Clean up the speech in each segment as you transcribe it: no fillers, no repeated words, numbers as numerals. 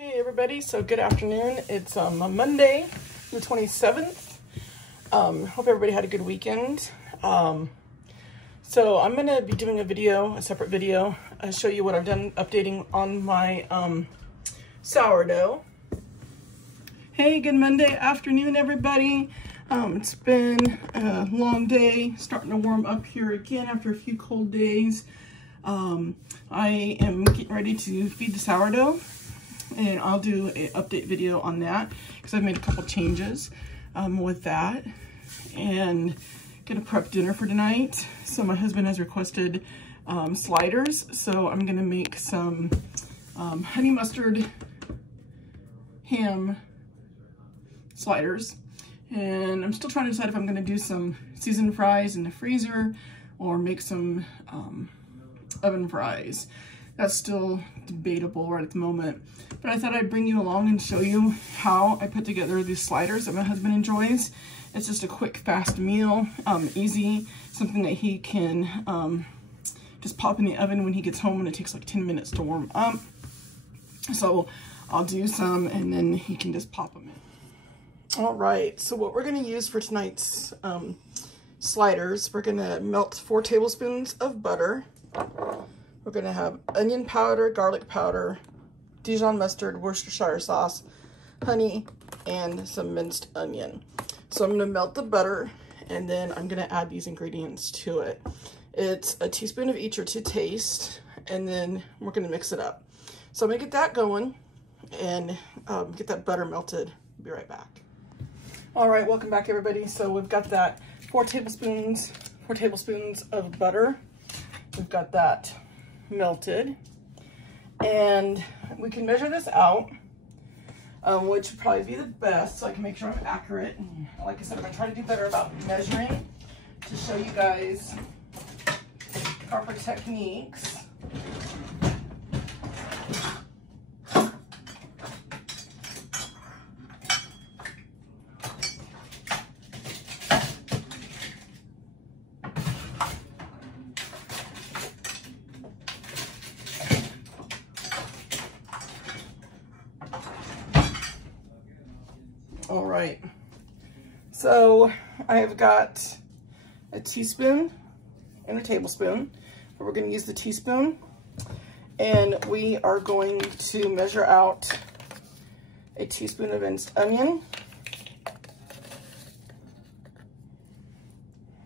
Hey everybody, so good afternoon. It's a Monday, the 27th. Hope everybody had a good weekend. So I'm gonna be doing a separate video, show you what I've done updating on my sourdough. Hey, good Monday afternoon everybody. It's been a long day, starting to warm up here again after a few cold days. I am getting ready to feed the sourdough, and I'll do an update video on that because I've made a couple changes with that, and gonna prep dinner for tonight. So my husband has requested sliders, so I'm gonna make some honey mustard ham sliders, and I'm still trying to decide if I'm gonna do some seasoned fries in the freezer or make some oven fries. That's still debatable right at the moment, but I thought I'd bring you along and show you how I put together these sliders that my husband enjoys. It's just a quick, fast meal, easy, something that he can just pop in the oven when he gets home, and it takes like 10 minutes to warm up. So I'll do some, and then he can just pop them in. All right, so what we're gonna use for tonight's sliders, we're gonna melt 4 tablespoons of butter. We're gonna have onion powder, garlic powder, Dijon mustard, Worcestershire sauce, honey, and some minced onion. So I'm gonna melt the butter, and then I'm gonna add these ingredients to it. It's a teaspoon of each or to taste, and then we're gonna mix it up. So I'm gonna get that going and get that butter melted. Be right back. All right, welcome back everybody. So we've got that 4 tablespoons of butter. We've got that melted, and we can measure this out, which would probably be the best, so I can make sure I'm accurate. And like I said, I'm gonna try to do better about measuring to show you guys proper techniques. All right, so I have got a teaspoon and a tablespoon, but we're going to use the teaspoon, and we are going to measure out a teaspoon of minced onion.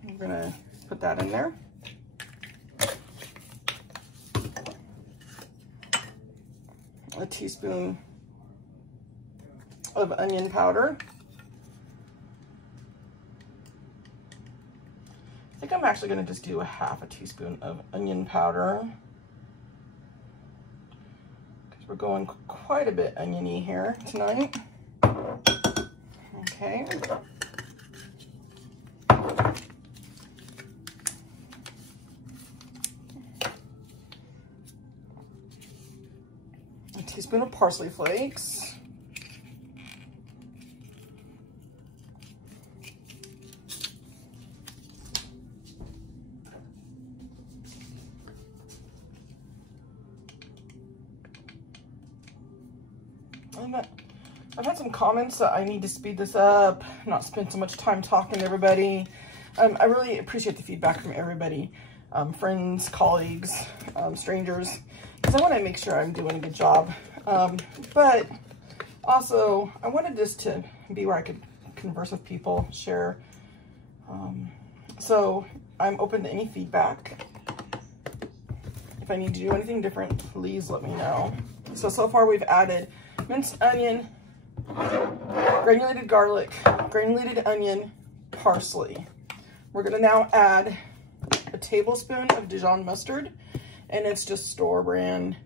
I'm going to put that in there. A teaspoon of onion powder. I think I'm actually going to just do a half a teaspoon of onion powder because we're going quite a bit oniony here tonight. Okay. A teaspoon of parsley flakes. I've had some comments that I need to speed this up, not spend so much time talking to everybody. I really appreciate the feedback from everybody, friends, colleagues, strangers, because I want to make sure I'm doing a good job. But also, I wanted this to be where I could converse with people, share. So I'm open to any feedback. If I need to do anything different, please let me know. So far we've added minced onion, granulated garlic, granulated onion, parsley. We're gonna now add a tablespoon of Dijon mustard, and it's just store brand,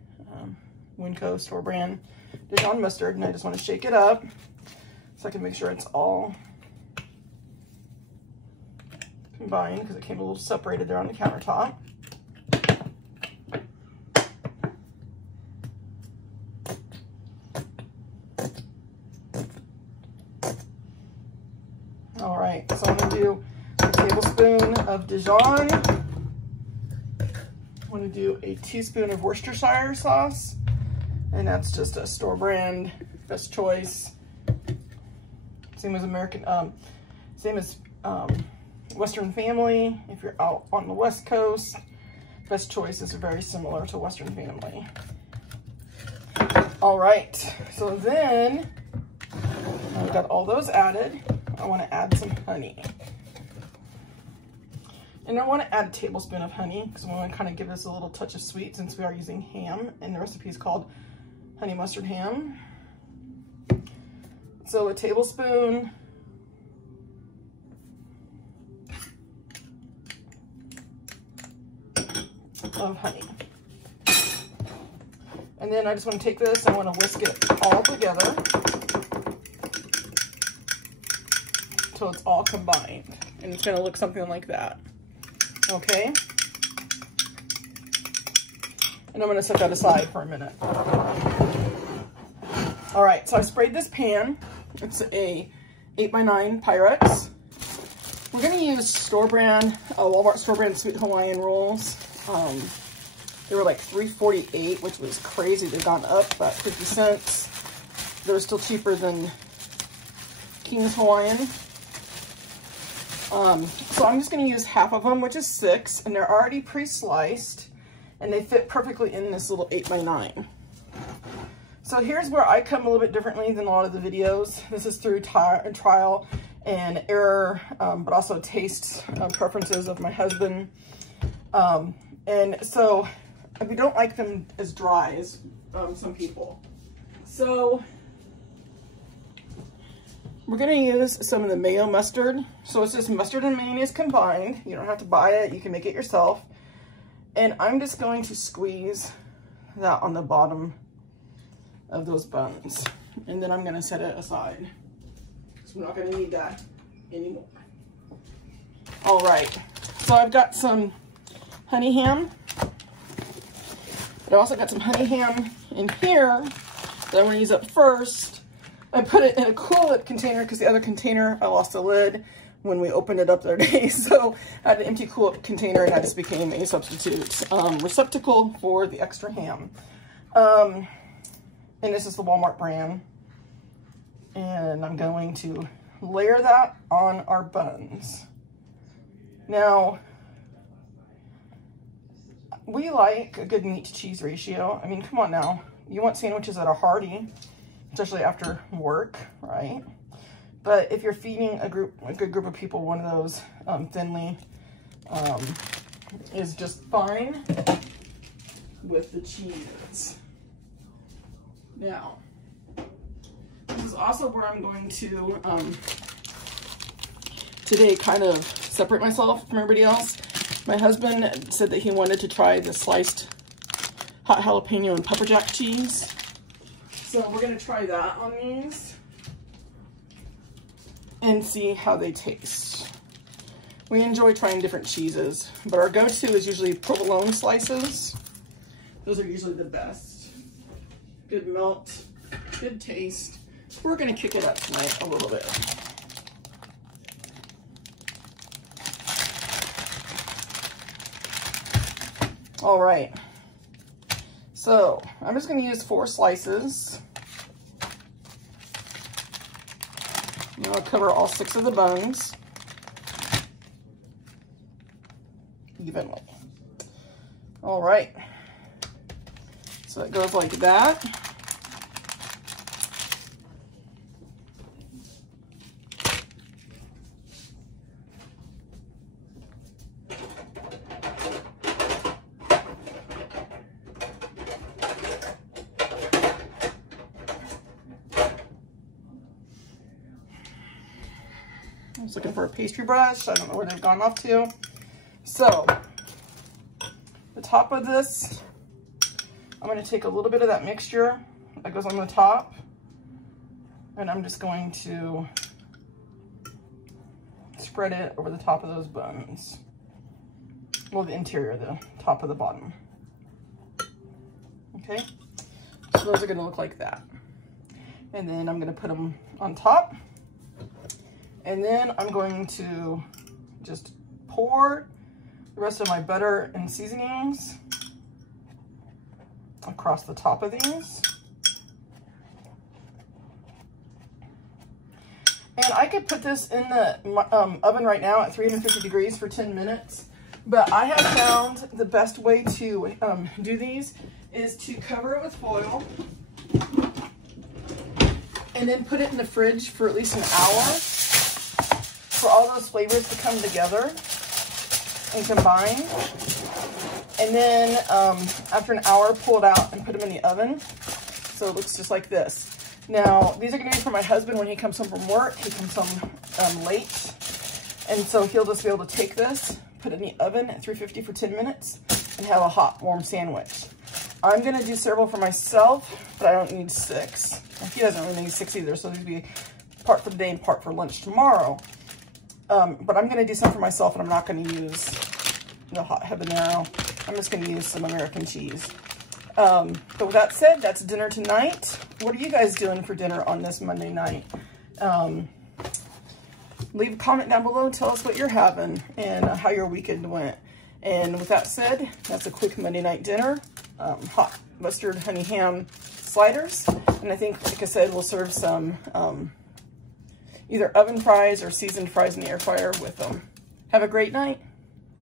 Winco store brand Dijon mustard, and I just wanna shake it up so I can make sure it's all combined because it came a little separated there on the countertop. All right, so I'm gonna do a tablespoon of Dijon. I'm gonna do a teaspoon of Worcestershire sauce, And that's just a store brand, Best Choice. Same as Western Family. If you're out on the West Coast, Best Choice is very similar to Western Family. All right, so then I've got all those added. I want to add some honey. And I want to add a tablespoon of honey because we want to kind of give this a little touch of sweet since we are using ham, and the recipe is called honey mustard ham. So a tablespoon of honey. And then I just want to take this, I want to whisk it all together until it's all combined. And it's going to look something like that. Okay? And I'm going to set that aside for a minute. All right, so I sprayed this pan. It's a 8x9 Pyrex. We're going to use store brand, Walmart store brand Sweet Hawaiian rolls. They were like $3.48, which was crazy. They've gone up about 50 cents. They're still cheaper than King's Hawaiian. So I'm just going to use half of them, which is 6, and they're already pre-sliced, and they fit perfectly in this little 8x9. So here's where I come a little bit differently than a lot of the videos. This is through trial and error, but also taste preferences of my husband. And so we don't like them as dry as some people. So we're gonna use some of the mayo mustard. So it's just mustard and mayonnaise combined. You don't have to buy it, you can make it yourself. And I'm just going to squeeze that on the bottom of those buns. And then I'm gonna set it aside. So we're not gonna need that anymore. All right, so I've got some honey ham. But I also got some honey ham in here that I want to use up first. I put it in a Cool Whip container because the other container, I lost the lid when we opened it up the other day. So I had an empty Cool Whip container and that just became a substitute receptacle for the extra ham. And this is the Walmart brand. And I'm going to layer that on our buns. Now, we like a good meat to cheese ratio. I mean, come on now. You want sandwiches that are hearty, especially after work, right? But if you're feeding a good group of people, one of those thinly is just fine with the cheese. Now, this is also where I'm going to today kind of separate myself from everybody else. My husband said that he wanted to try the sliced hot jalapeno and pepper jack cheese. So we're going to try that on these and see how they taste. We enjoy trying different cheeses, but our go-to is usually provolone slices. Those are usually the best. Good melt, good taste. We're going to kick it up tonight a little bit. All right, so I'm just going to use 4 slices. And I'll cover all 6 of the buns evenly. All right, so it goes like that. I was looking for a pastry brush. I don't know where they've gone off to. So, the top of this, I'm going to take a little bit of that mixture that goes on the top, and I'm just going to spread it over the top of those buns. Well, the interior, the top of the bottom. Okay, so those are going to look like that. And then I'm going to put them on top. And then I'm going to just pour the rest of my butter and seasonings across the top of these. And I could put this in the oven right now at 350 degrees for 10 minutes. But I have found the best way to do these is to cover it with foil and then put it in the fridge for at least an hour for all those flavors to come together and combine. And then after an hour, pull it out and put them in the oven. So it looks just like this. Now, these are gonna be for my husband when he comes home from work. He comes home late. And so he'll just be able to take this, put it in the oven at 350 for 10 minutes, and have a hot, warm sandwich. I'm gonna do several for myself, but I don't need 6. He doesn't really need 6 either, so there'd be part for the day and part for lunch tomorrow. But I'm gonna do some for myself, and I'm not gonna use the hot habanero. I'm just gonna use some American cheese. But with that said, that's dinner tonight. What are you guys doing for dinner on this Monday night? Leave a comment down below and tell us what you're having and how your weekend went. And with that said, that's a quick Monday night dinner. Hot mustard honey ham sliders. And I think, like I said, we'll serve some either oven fries or seasoned fries in the air fryer with them. Have a great night.